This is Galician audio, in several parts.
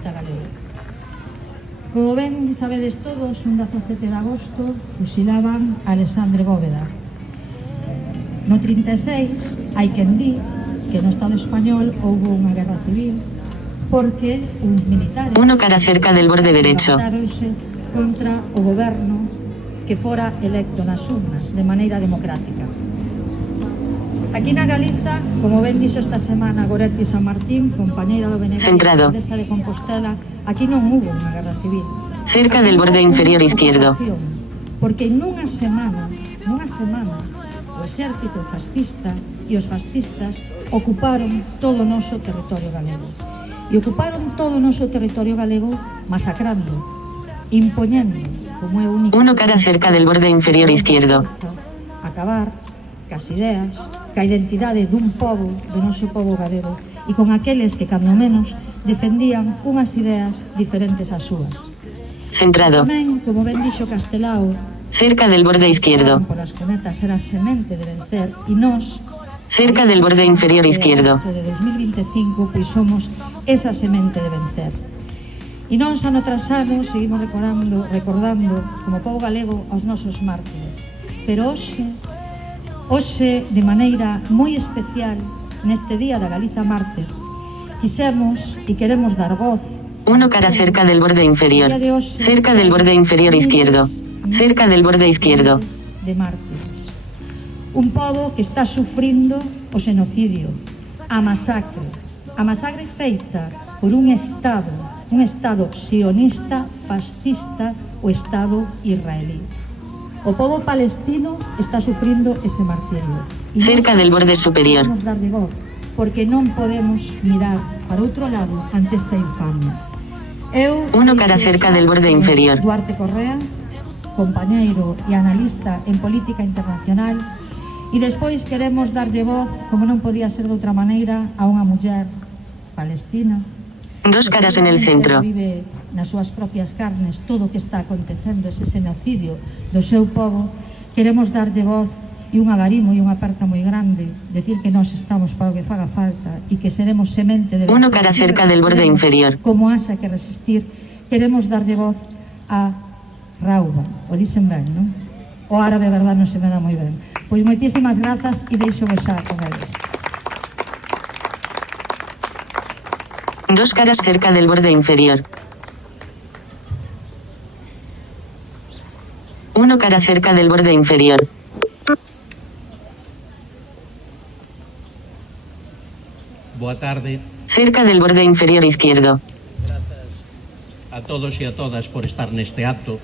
socialista galego. Como ben sabedes todos, un 17 de agosto fusilaban a Alexandre Bóveda. No 36, hai quen di que no Estado español houve unha guerra civil porque uns militares Uno cara cerca del borde derecho. levantáronse contra o goberno que fora electo nas urnas de maneira democrática. Aquí na Galiza, como ben dixo esta semana Goretti San Martín, compañeira do BNG Centrado. de Compostela, aquí non hubo unha guerra civil. Cerca Aquí del non borde houve inferior izquierdo. ocupación, porque nunha semana, o exército fascista e os fascistas ocuparon todo o noso territorio galego. E ocuparon todo o noso territorio galego masacrando, impoñendo, como é único. Uno cara cerca del borde inferior izquierdo. Acabar cas ideas, ca identidade dun pobo, do noso pobo galego, e con aqueles que, cando menos, defendían unhas ideas diferentes ás súas. Centrado. Tamén, como ben dixo Castelao, Cerca del borde izquierdo. por as cometas era a semente de vencer, e nós, Cerca del borde inferior izquierdo. de 2025, pois somos esa semente de vencer. E nós, ano tras ano, seguimos recordando como pobo galego aos nosos mártires. Pero hoxe, de maneira moi especial, neste día da Galiza Mártir, quisemos e queremos dar voz Uno cara cerca del borde inferior. Cerca del borde inferior izquierdo. Cerca del borde izquierdo. de mártires. Un pobo que está sufrindo o xenocidio, a masacre feita por un Estado sionista, fascista, o Estado israelí. O pobo palestino está sufrindo ese martirio. E Cerca del borde superior. Podemos dar de voz, porque non podemos mirar para outro lado ante esta infamia. Uno cara cerca del borde inferior. Duarte Correa, compañeiro e analista en política internacional, e despois queremos darlle voz, como non podía ser de outra maneira, a unha muller palestina. Dos caras en el centro. Vive nas súas propias carnes todo o que está acontecendo, ese xenocidio do seu povo. Queremos darlle voz e un agarimo e unha aperta moi grande, decir que nós estamos para o que faga falta e que seremos semente de Uno cara cerca del borde inferior. como asa que resistir. Queremos darlle voz a Rauba, o dicen ben, non? O árabe, verdad, non se me dá moi ben. Pois moitísimas grazas e deixo xa con eles. Dos caras cerca del borde inferior. Uno cara cerca del borde inferior. Boa tarde. Cerca del borde inferior izquierdo. Grazas a todos e a todas por estar neste acto.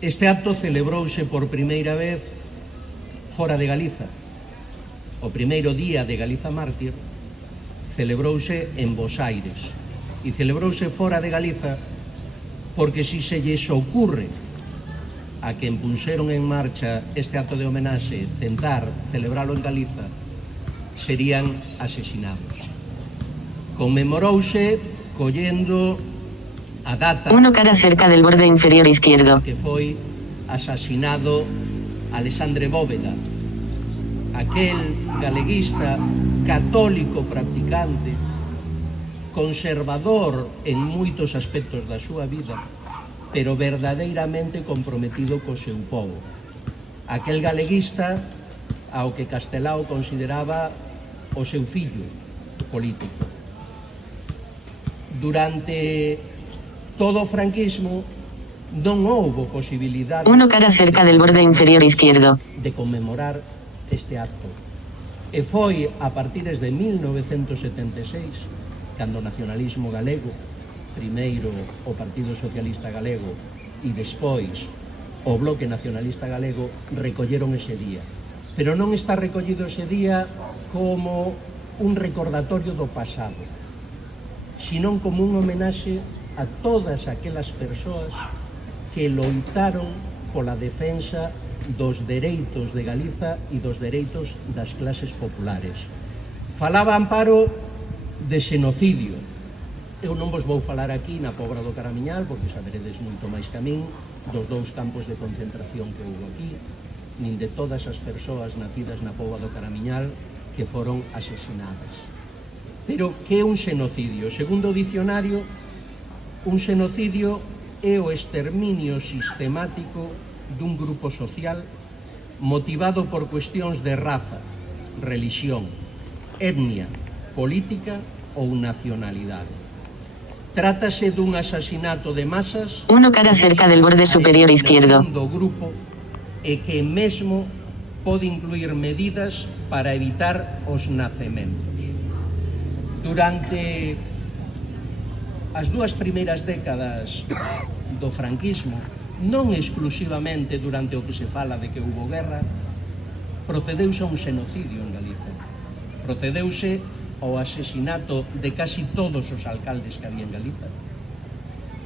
Este acto celebrouse por primeira vez fora de Galiza. O primeiro día de Galiza Mártir celebrouse en Bos Aires e celebrouse fora de Galiza porque si se lles ocurre a quen puxeron en marcha este acto de homenaxe tentar celebralo en Galiza, serían asesinados. Conmemorouse collendo a data Uno cara cerca del borde inferior izquierdo. que foi asasinado Alexandre Bóveda, aquel galeguista católico practicante, conservador en moitos aspectos da súa vida, pero verdadeiramente comprometido co seu povo. Aquel galeguista ao que Castelao consideraba o seu fillo político. Durante todo o franquismo non houbo posibilidade Uno cara cerca del borde inferior izquierdo. de conmemorar este acto. E foi a partir de 1976, cando o nacionalismo galego, primeiro o Partido Socialista Galego e despois o Bloque Nacionalista Galego, recolleron ese día. Pero non está recollido ese día como un recordatorio do pasado, senón como un homenaxe a todas aquelas persoas que loitaron pola defensa dos dereitos de Galiza e dos dereitos das clases populares. Falaba Amparo de xenocidio. Eu non vos vou falar aquí na Pobra do Caramiñal, porque saberedes moito máis que a min dos dous campos de concentración que houve aquí, nin de todas as persoas nacidas na Pobra do Caramiñal que foron asesinadas. Pero que é un xenocidio? Segundo o dicionario, un xenocidio é o exterminio sistemático dun grupo social motivado por cuestións de raza, religión, etnia, política ou nacionalidade. Trátase dun asasinato de masas. Uno cara cerca del borde superior izquierdo. Do grupo e que mesmo pode incluir medidas para evitar os nacementos. Durante as dúas primeiras décadas do franquismo, non exclusivamente durante o que se fala de que houbo guerra, procedeuse a un xenocidio en Galiza. Procedeuse ao asesinato de casi todos os alcaldes que había en Galiza.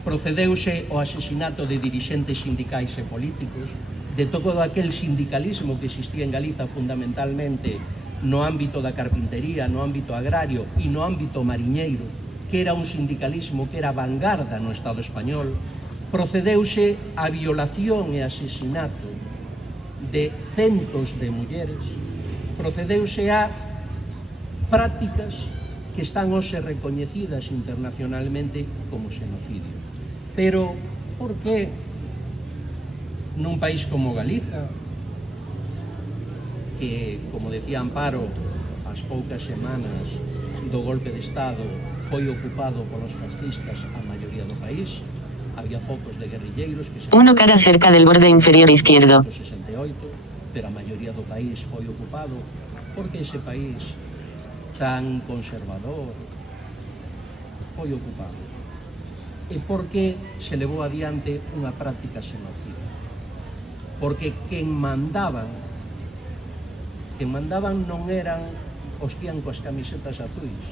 Procedeuse ao asesinato de dirixentes sindicais e políticos, de todo aquel sindicalismo que existía en Galiza fundamentalmente no ámbito da carpintería, no ámbito agrario e no ámbito mariñeiro, que era un sindicalismo que era vanguarda no Estado español. Procedeuse a violación e asesinato de centos de mulleres, procedeuse a prácticas que están hoxe recoñecidas internacionalmente como xenocidio. Pero, por que nun país como Galiza, que, como decía Amparo, ás poucas semanas do golpe de Estado foi ocupado polos fascistas a maioría do país, había focos de guerrilleiros que se... Uno cara cerca del borde inferior izquierdo. 68, pero a maioría do país foi ocupado porque ese país tan conservador foi ocupado. E porque se levou adiante unha práctica xenocida. Porque quen mandaban non eran os que ian coas camisetas azuis.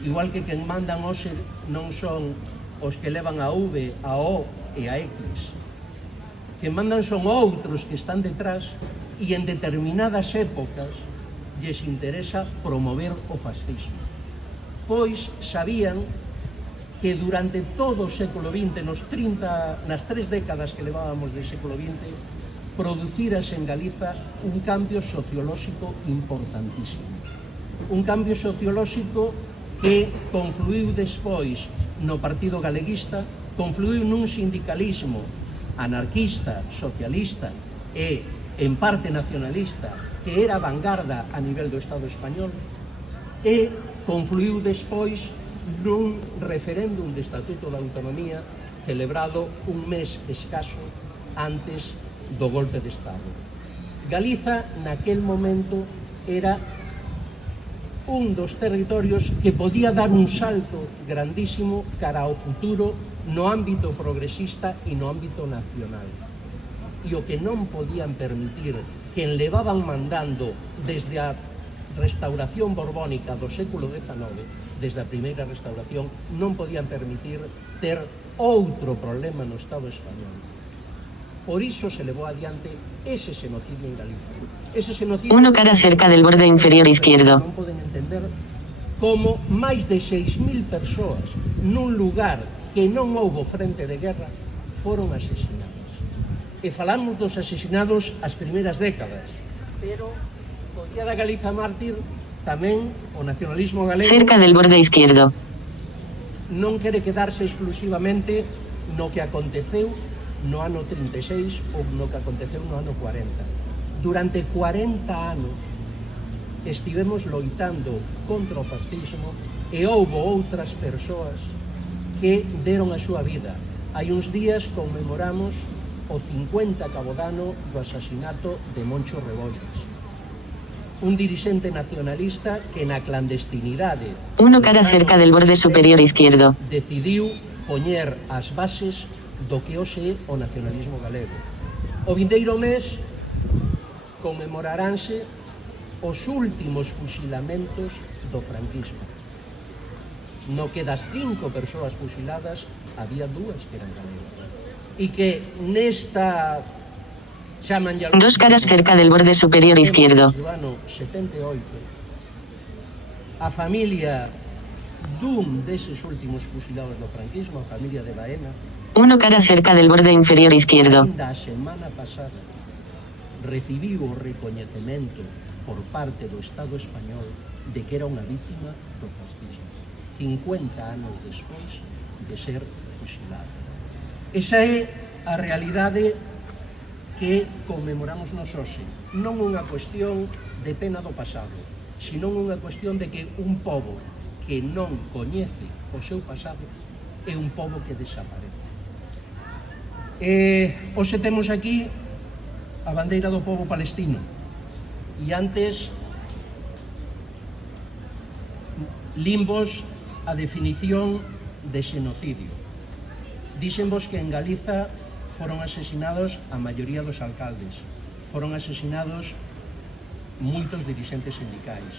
Igual que quen mandan hoxe non son os que levan a V, a O e a X. Que mandan son outros que están detrás e en determinadas épocas lles interesa promover o fascismo. Pois sabían que durante todo o século XX, nas 3 décadas que levábamos do século XX, producírase en Galiza un cambio sociolóxico importantísimo. Un cambio sociolóxico que confluiu despois no Partido Galeguista, confluiu nun sindicalismo anarquista, socialista e, en parte, nacionalista, que era vanguarda a nivel do Estado español, e confluiu despois nun referéndum de Estatuto da Autonomía celebrado un mes escaso antes do golpe de Estado. Galiza, naquel momento, era un dos territorios que podía dar un salto grandísimo cara ao futuro no ámbito progresista e no ámbito nacional. E o que non podían permitir quen levaban mandando desde a restauración borbónica do século XIX, desde a primeira restauración, non podían permitir ter outro problema no Estado español. Por iso se levou adiante ese xenocidio en Galiza. Ese xenocidio... Uno cara cerca del borde inferior izquierdo. Non poden entender como máis de 6.000 persoas nun lugar que non houbo frente de guerra foron asesinadas. E falamos dos asesinados as primeiras décadas, pero o Día da Galiza Mártir tamén o nacionalismo galego cerca del borde izquierdo non quere quedarse exclusivamente no que aconteceu no ano 36 ou no que aconteceu no ano 40. Durante 40 anos estivemos loitando contra o fascismo e houbo outras persoas que deron a súa vida. Hai uns días conmemoramos o 50 cabodano do asasinato de Moncho Rebollas, un dirixente nacionalista que na clandestinidade uno cara cerca del borde superior izquierdo decidiu poñer as bases do que hoxe é o nacionalismo galego. O vindeiro mes conmemoraránse os últimos fusilamentos do franquismo, no que das 5 persoas fusiladas había 2 que eran galegas, e que nesta dos caras cerca del borde superior izquierdo do ano 78 a familia dun deses últimos fusilados do franquismo, a familia de Baena, uno cara cerca del borde inferior izquierdo. Ainda a semana pasada recibiu o recoñecemento por parte do Estado español de que era unha víctima do fascismo, 50 anos despois de ser fusilado. Esa é a realidade que conmemoramos nos hoxe, non unha cuestión de pena do pasado, sino unha cuestión de que un pobo que non coñece o seu pasado é un pobo que desaparece. Hoxe temos aquí a bandeira do pobo palestino e antes limbos a definición de xenocidio. Díxenvos que en Galiza foron asesinados a maioría dos alcaldes, foron asesinados moitos dirixentes sindicais,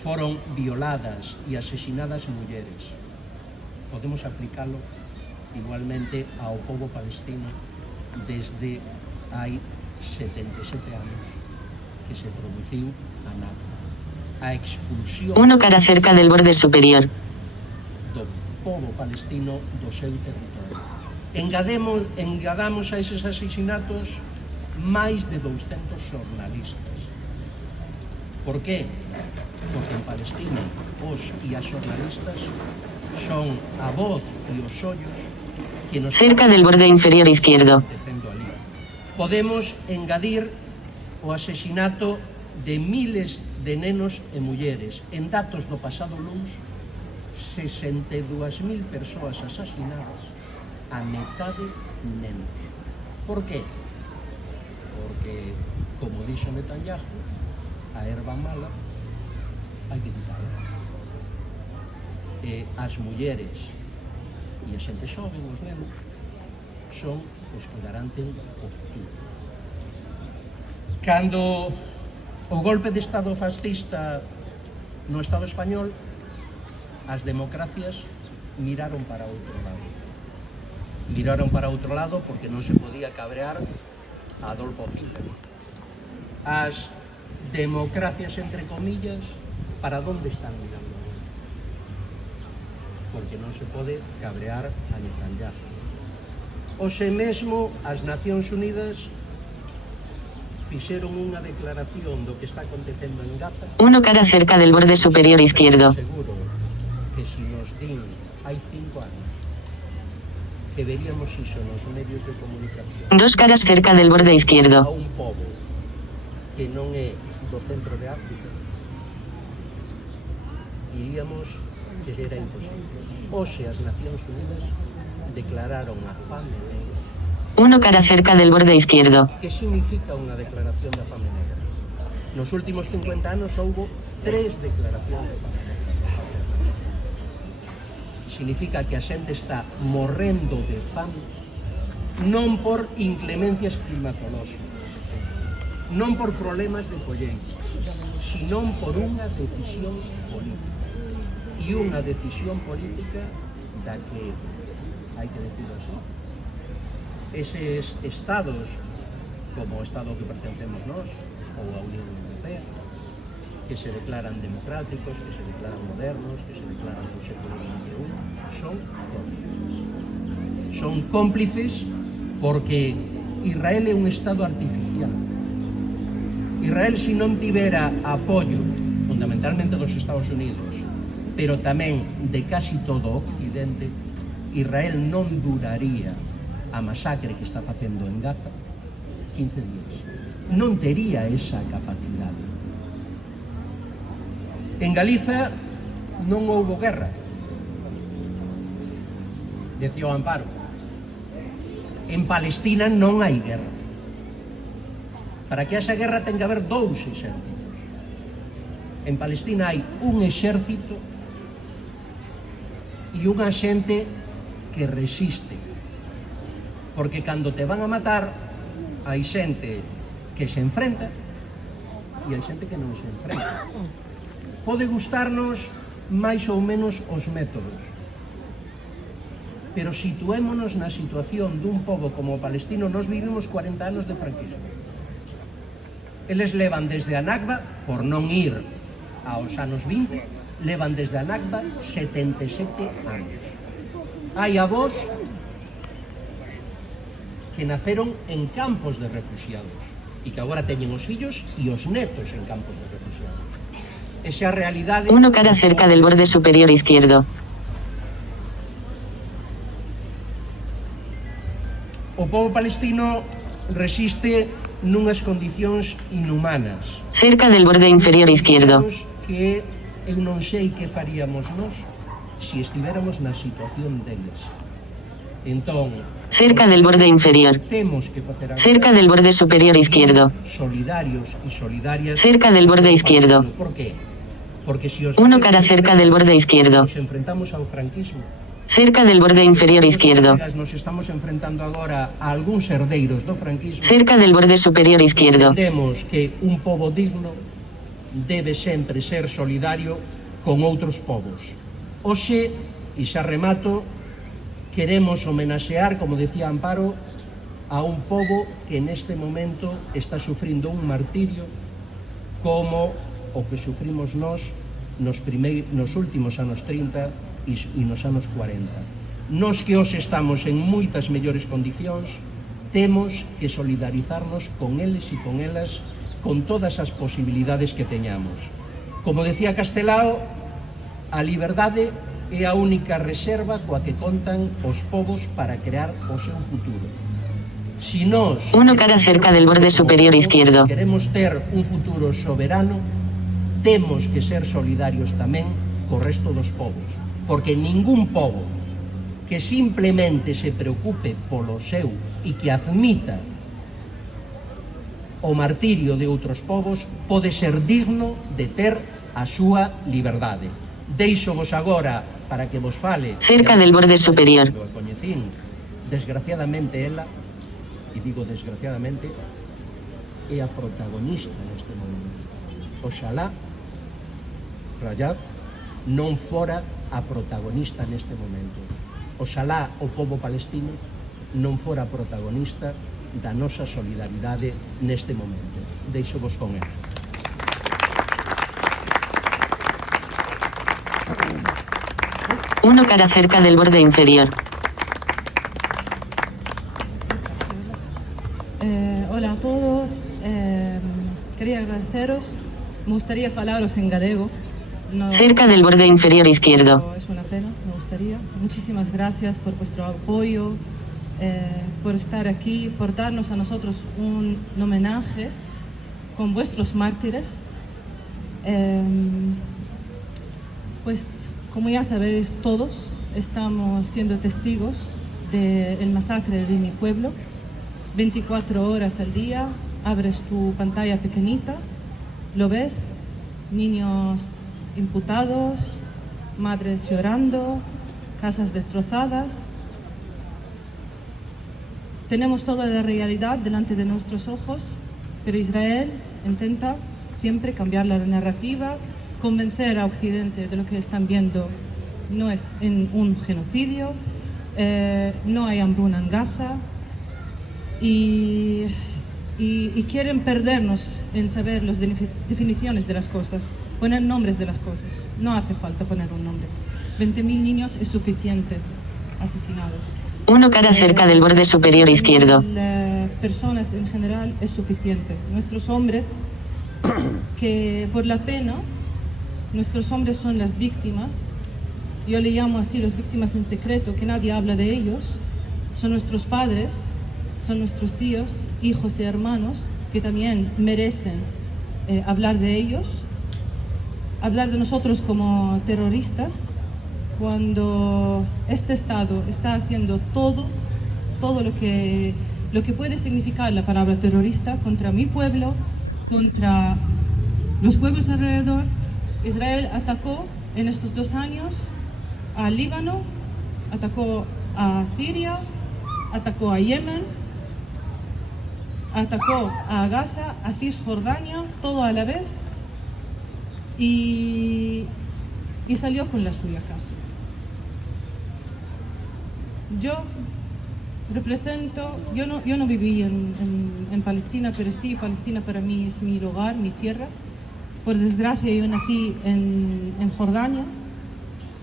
foron violadas e asesinadas mulleres. Podemos aplicalo igualmente ao pobo palestino desde hai 77 anos que se produciu a Nakba, a expulsión uno cara cerca del borde superior do pobo palestino do seu territorio. Engadamos a eses asesinatos máis de 200 xornalistas. Por qué? Porque en Palestina os e as xornalistas son a voz e os ollos que nos cerca del borde inferior izquierdo. Podemos engadir o asesinato de miles de nenos e mulleres. En datos do pasado luns, 62.000 persoas asasinadas, a metade nenos. Por qué? Porque, como dixo Netanyahu, a erva mala hai que quitarla. E as mulleres e a xente xoven, os nenos, son os que garanten o futuro. Cando o golpe de Estado fascista no Estado español, as democracias miraron para outro lado. Miraron para outro lado porque non se podía cabrear a Adolfo Hitler. As democracias, entre comillas, para onde están mirando? Porque non se pode cabrear a Netanyahu. Hoxe mesmo as Nacións Unidas fixeron unha declaración do que está acontecendo en Gaza. Uno cara cerca del borde superior izquierdo. Seguro que si nos din hai 5 anos que veríamos iso nos medios de comunicación. Dos caras cerca del borde izquierdo. A un pobo que non é do centro de África, iríamos que era imposible. Hoxe as Nacións Unidas declararon a fame negra. Uno cara cerca del borde izquierdo. Que significa unha declaración da fame negra? Nos últimos 50 anos houbo 3 declaracións de fame negra. Significa que a xente está morrendo de fame non por inclemencias climatolóxicas, non por problemas de colleitas, sino por unha decisión política. E unha decisión política da que, hai que decirlo así, eses estados, como o estado que pertencemos nós, ou a Unión Europea, que se declaran democráticos, que se declaran modernos, que se declaran do século XXI, son cómplices. Son cómplices porque Israel é un estado artificial. Israel, se non tivera apoio, fundamentalmente dos Estados Unidos, pero tamén de casi todo o Occidente, Israel non duraría a masacre que está facendo en Gaza 15 días. Non tería esa capacidade. En Galiza non houbo guerra, decía o Amparo. En Palestina non hai guerra. Para que haxa guerra ten que haber 2 exércitos. En Palestina hai un exército e unha xente que resiste. Porque cando te van a matar, hai xente que se enfrenta e hai xente que non se enfrenta. Pode gustarnos máis ou menos os métodos, pero situémonos na situación dun pobo como o palestino. Nós vivimos 40 anos de franquismo. Eles levan desde a Nakba, por non ir aos anos 20, levan desde a Nakba 77 anos. Hai avós que naceron en campos de refugiados e que agora teñen os fillos e os netos en campos de refugiados. esa realidade... 1 cara cerca del borde superior izquierdo. O pobo palestino resiste nunhas condicións inhumanas. Cerca del borde inferior izquierdo. Que eu non sei que faríamos nós se estiveramos na situación deles. Entón, cerca del borde inferior. Temos que facer algo. Cerca del borde superior izquierdo. Solidarios y solidarias. Cerca del borde izquierdo. ¿Por qué? Porque si os 1 cara cerca del borde izquierdo. Nos enfrentamos ao franquismo. Cerca del borde inferior izquierdo. Nos estamos enfrentando agora a algúns herdeiros do franquismo. Cerca del borde superior izquierdo. Entendemos que un pobo digno debe sempre ser solidario con outros povos. Hoxe, e xa remato, queremos homenaxear, como decía Amparo, a un pobo que neste momento está sufrindo un martirio como o que sufrimos nós nos últimos anos 30 e nos anos 40. Nos que hoxe estamos en moitas mellores condicións, temos que solidarizarnos con eles e con elas, con todas as posibilidades que teñamos. Como decía Castelao, a liberdade é a única reserva coa que contan os povos para crear o seu futuro. Si nós 1 cara cerca del borde superior izquierdo. Queremos ter un futuro soberano, temos que ser solidarios tamén co resto dos povos, porque ningún povo que simplemente se preocupe polo seu e que admita o martirio de outros povos pode ser digno de ter a súa liberdade. Deixovos agora para que vos fale cerca del borde superior. Coñecín, desgraciadamente ela, e digo desgraciadamente, é a protagonista neste momento. Oxalá Rajab non fora a protagonista neste momento. Oxalá o pobo palestino non fora protagonista da nosa solidaridade neste momento. Deixovos con ela. Uno cara cerca del borde inferior. Hola a todos. Quería agradeceros. Me gustaría falaros en galego. No, cerca del borde inferior izquierdo. Es una pena, me gustaría. Muchísimas gracias por vuestro apoyo, por estar aquí, por darnos a nosotros un homenaje con vuestros mártires. Pues como ya sabéis todos, estamos siendo testigos del masacre de mi pueblo. 24 horas al día, abres tu pantalla pequeñita, lo ves, niños imputados, madres llorando, casas destrozadas. Tenemos toda la realidad delante de nuestros ojos, pero Israel intenta siempre cambiar la narrativa, convencer a Occidente de lo que están viendo no es un genocidio, no hay hambruna en Gaza y quieren perdernos en saber las definiciones de las cosas, poner nombres de las cosas. No hace falta poner un nombre. 20.000 niños es suficiente asesinados. Uno cara cerca del borde superior izquierdo. Personas en general es suficiente. Nuestros hombres, que por la pena, nuestros hombres son las víctimas. Yo le llamo así las víctimas en secreto, que nadie habla de ellos. Son nuestros padres, son nuestros tíos, hijos y hermanos, que también merecen hablar de ellos. Hablar de nosotros como terroristas, cuando este Estado está haciendo todo lo que puede significar la palabra terrorista contra mi pueblo, contra los pueblos alrededor. Israel atacó en estos 2 años a Líbano, atacó a Siria, atacó a Yemen, atacó a Gaza, a Cisjordania, todo a la vez, y salió con la suya casi. Yo represento, yo no viví en Palestina, pero sí, Palestina para mí es mi hogar, mi tierra. Por desgracia yo nací en Jordania,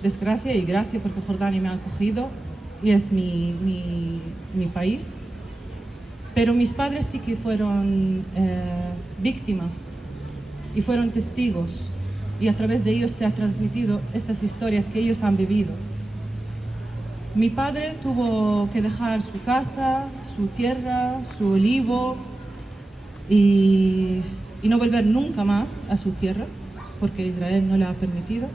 desgracia y gracia porque Jordania me ha acogido y es mi país. Pero mis padres sí que fueron víctimas y fueron testigos y a través de ellos se ha transmitido estas historias que ellos han vivido. Mi padre tuvo que dejar su casa, su tierra, su olivo y no volver nunca más a su tierra, porque Israel no le ha permitido.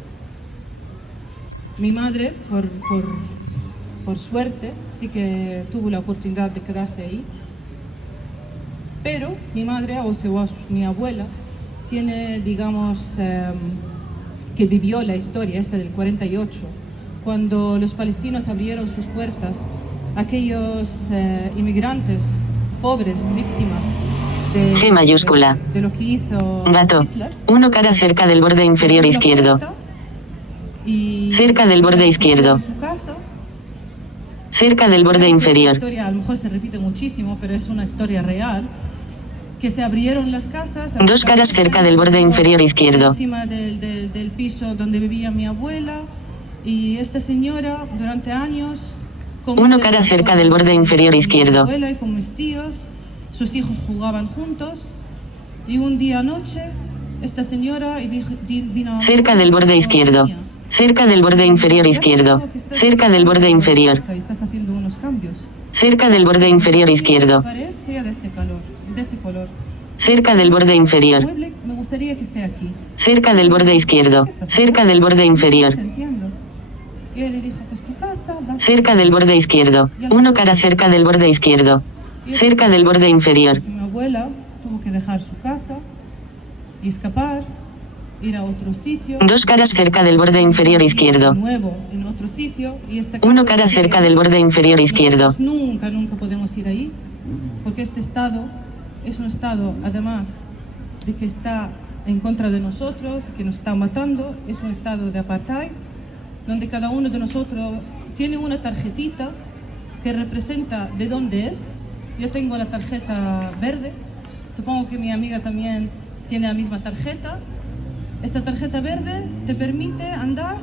Mi madre, por suerte, sí que tuvo la oportunidad de quedarse ahí. Pero mi madre, o sea, mi abuela, tiene, digamos, que vivió la historia esta del 48, cuando los palestinos abrieron sus puertas a aquellos inmigrantes pobres, víctimas G mayúscula. de lo que hizo Gato. Hitler. 1 cara cerca del borde inferior izquierdo. Y Cerca del borde izquierdo. en su casa. Cerca del borde Creo que inferior. esta historia a lo mejor se repite muchísimo, pero es una historia real. Que se abrieron las casas. 2 caras cerca del borde inferior izquierdo. Encima del piso donde vivía mi abuela. Y esta señora, durante años. 1 cara cerca del borde inferior izquierdo. Con mi abuela y con mis tíos. Sus hijos jugaban juntos. Y un día anoche, esta señora vino. Cerca del borde izquierdo. Cerca del borde inferior izquierdo. Cerca del borde inferior. Estás haciendo unos cambios. Cerca del borde inferior izquierdo. La pared sea de este color. Cerca del borde inferior. Mueble, me gustaría que esté aquí. Cerca del borde izquierdo. Cerca del borde inferior. Te entiendo. Y él le dijo, pues tu casa va a ser... Cerca del borde izquierdo. 1 cara cerca del borde izquierdo. Cerca del borde inferior. Porque mi abuela tuvo que dejar su casa y escapar, ir a otro sitio. 2 caras cerca del borde inferior De izquierdo. nuevo en otro sitio. Y esta 1 casa cara sigue cerca ahí. del borde inferior izquierdo. Nosotros nunca podemos ir ahí, porque este estado es un estado, además de que está en contra de nosotros, que nos está matando, es un estado de apartheid, donde cada uno de nosotros tiene una tarjetita que representa de dónde es. Yo tengo la tarjeta verde, supongo que mi amiga también tiene la misma tarjeta. Esta tarjeta verde te permite andar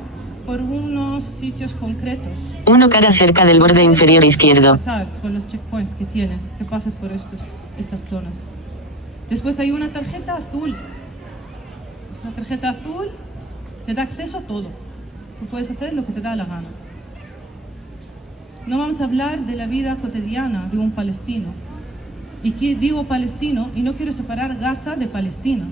por unos sitios concretos. 1 cara cerca del borde inferior izquierdo. Pasar por los checkpoints que tiene, que pases por estas zonas. Después hay una tarjeta azul. Es una tarjeta azul que da acceso a todo. Tú puedes hacer lo que te da la gana. No vamos a hablar de la vida cotidiana de un palestino. Y digo palestino y no quiero separar Gaza de Palestina.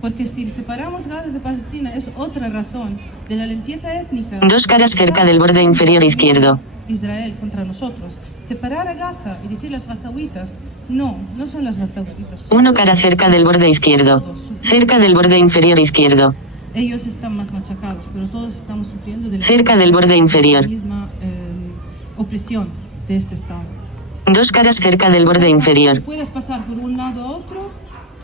Porque si separamos Gaza de Palestina es otra razón de la limpieza étnica. 2 caras cerca del borde inferior izquierdo. Israel contra nosotros. Separar a Gaza y decir las gazawitas, no son las gazawitas. 1 cara cerca del borde izquierdo. Cerca del borde inferior izquierdo. Ellos están más machacados, pero todos estamos sufriendo de la Cerca del borde inferior. misma opresión de este estado. 2 caras cerca del borde inferior. Puedes pasar por un lado a otro.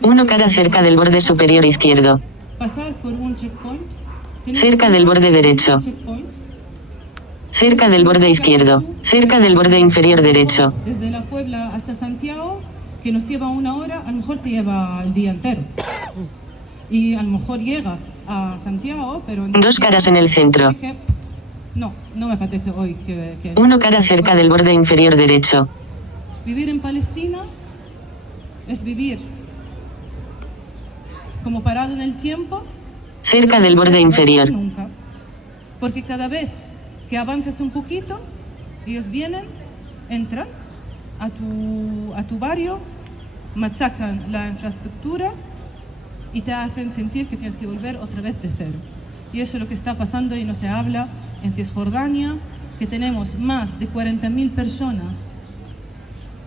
1 cara cerca del borde superior izquierdo. Pasar por un checkpoint. Cerca del borde derecho. Cerca del borde izquierdo. Cerca del borde inferior derecho. Desde la Puebla hasta Santiago, que nos lleva 1 hora, a lo mejor te lleva el día entero. Y a lo mejor llegas a Santiago, pero... 2 caras en el centro. No me apetece hoy que... 1 cara cerca del borde inferior derecho. Vivir en Palestina es vivir como parado en el tiempo. Cerca del borde inferior. Nunca. Porque cada vez que avances un poquito, ellos vienen, entran a tu barrio, machacan la infraestructura y te hacen sentir que tienes que volver otra vez de cero. Y eso es lo que está pasando y no se habla en Cisjordania, que tenemos más de 40.000 personas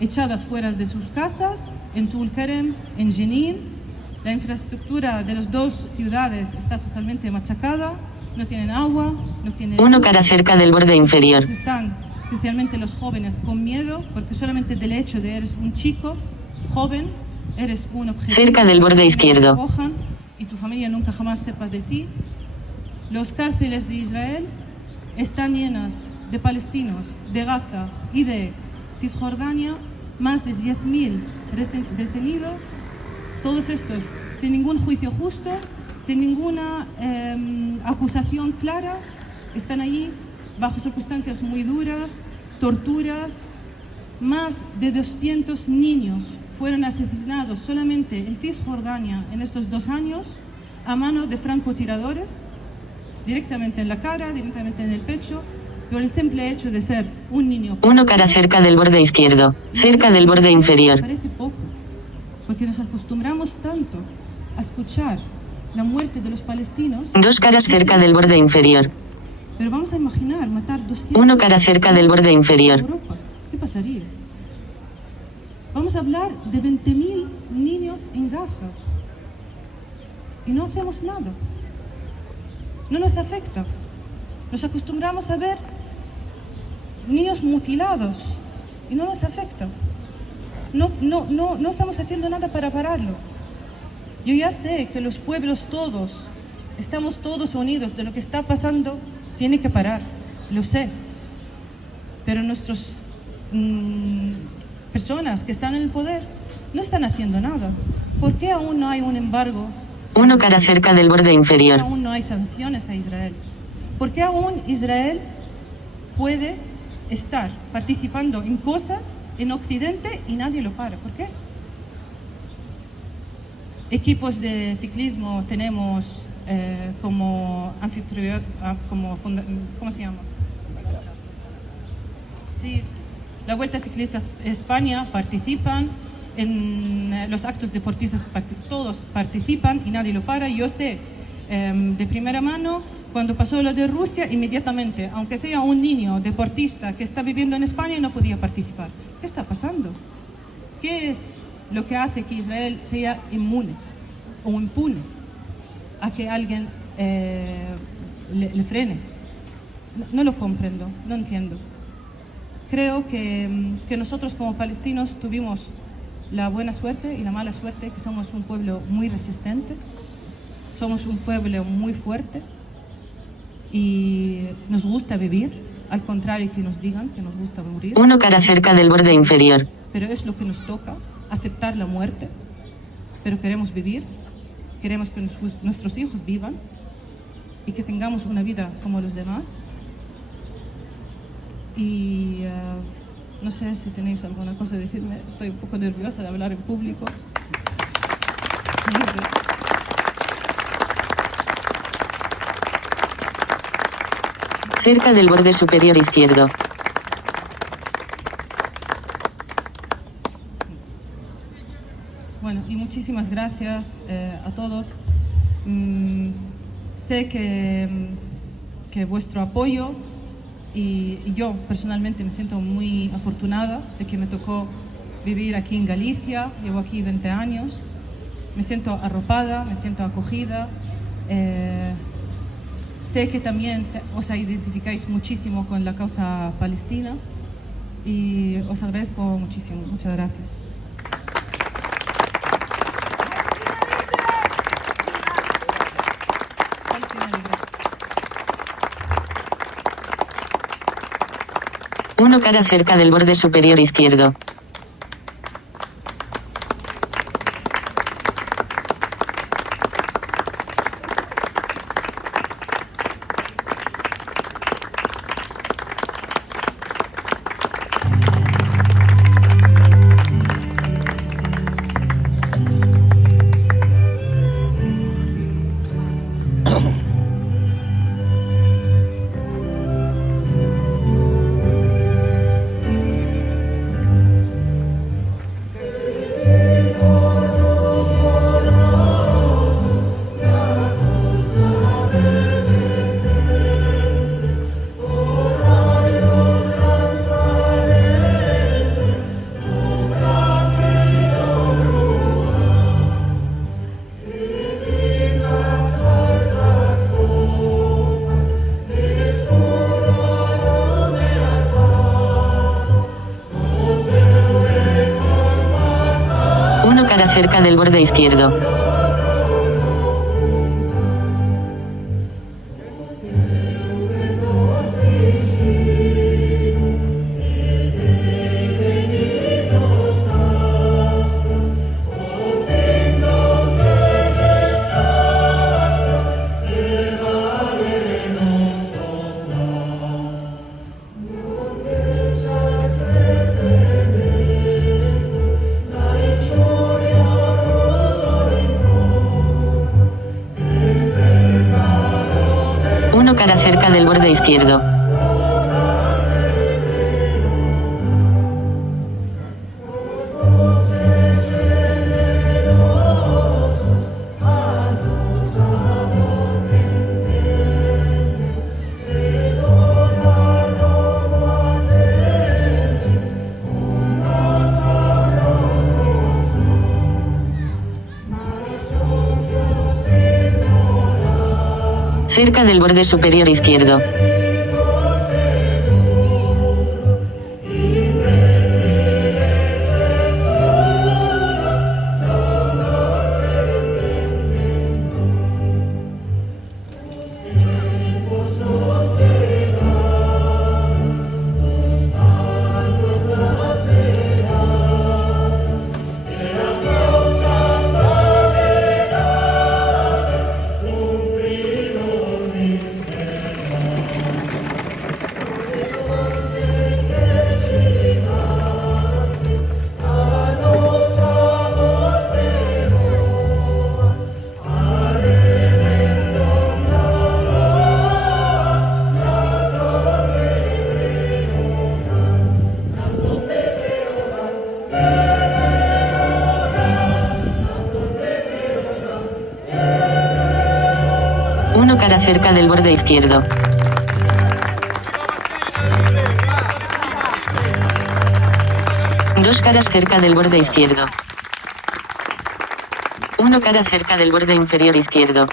echadas fuera de sus casas, en Tulkarem, en Jenin. La infraestructura de las 2 ciudades está totalmente machacada, no tienen agua, no tienen... 1 cara cerca del borde inferior. Están, especialmente los jóvenes, con miedo, porque solamente del hecho de eres un chico joven, eres un objetivo. Cerca del borde izquierdo. Cojan, y tu familia nunca jamás sepa de ti. Los cárceles de Israel están llenas de palestinos, de Gaza y de Cisjordania, más de 10.000 detenidos, todos estos sin ningún juicio justo, sin ninguna acusación clara, están allí bajo circunstancias muy duras, torturas. Más de 200 niños fueron asesinados solamente en Cisjordania en estos 2 años, a mano de francotiradores, directamente en la cara, directamente en el pecho, por el simple hecho de ser un niño. Uno cara cerca del borde izquierdo, cerca del borde inferior. Parece poco, porque nos acostumbramos tanto a escuchar la muerte de los palestinos. Dos caras cerca del borde inferior. Pero vamos a imaginar matar 200. Uno cara cerca del borde inferior. Europa. ¿Qué pasaría? Vamos a hablar de 20.000 niños en Gaza y no hacemos nada. No nos afecta. Nos acostumbramos a ver niños mutilados y no nos afecta. No estamos haciendo nada para pararlo. Yo ya sé que los pueblos todos, estamos todos unidos de lo que está pasando, tiene que parar, lo sé. Pero nuestras personas que están en el poder no están haciendo nada. ¿Por qué aún no hay un embargo? Uno cara cerca del borde inferior. ¿Por qué aún no hay sanciones a Israel? ¿Por qué aún Israel puede estar participando en cosas en Occidente y nadie lo para? ¿Por qué? Equipos de ciclismo tenemos como anfitrión, ¿cómo se llama? Sí, la Vuelta Ciclista España participan en los actos deportistas, todos participan y nadie lo para. Yo sé de primera mano, cuando pasó lo de Rusia, inmediatamente, aunque sea un niño deportista que está viviendo en España, no podía participar. ¿Qué está pasando? ¿Qué es lo que hace que Israel sea inmune o impune a que alguien le frene? No lo comprendo, no entiendo. Creo que nosotros como palestinos tuvimos la buena suerte y la mala suerte que somos un pueblo muy resistente, somos un pueblo muy fuerte y nos gusta vivir, al contrario que nos digan que nos gusta morir. Uno cara cerca del borde inferior. Pero es lo que nos toca, aceptar la muerte, pero queremos vivir, queremos que nuestros hijos vivan y que tengamos una vida como los demás. Y no sé si tenéis alguna cosa que decirme, estoy un poco nerviosa de hablar en público. No sé. Cerca del borde superior izquierdo. Bueno, y muchísimas gracias a todos. Sé que vuestro apoyo y yo personalmente me siento muy afortunada de que me tocó vivir aquí en Galicia, llevo aquí 20 años, me siento arropada, me siento acogida. Sé que también os identificáis muchísimo con la causa palestina y os agradezco muchísimo. Muchas gracias. Uno cara cerca del borde superior izquierdo. Uno cara cerca del borde izquierdo. cerca del borde izquierdo. Cerca del borde superior izquierdo. Uno cara cerca del borde izquierdo. Dos caras cerca del borde izquierdo. Uno cara cerca del borde inferior izquierdo.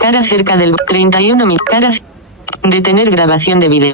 Cara cerca del 31 caras. Detener grabación de vídeo.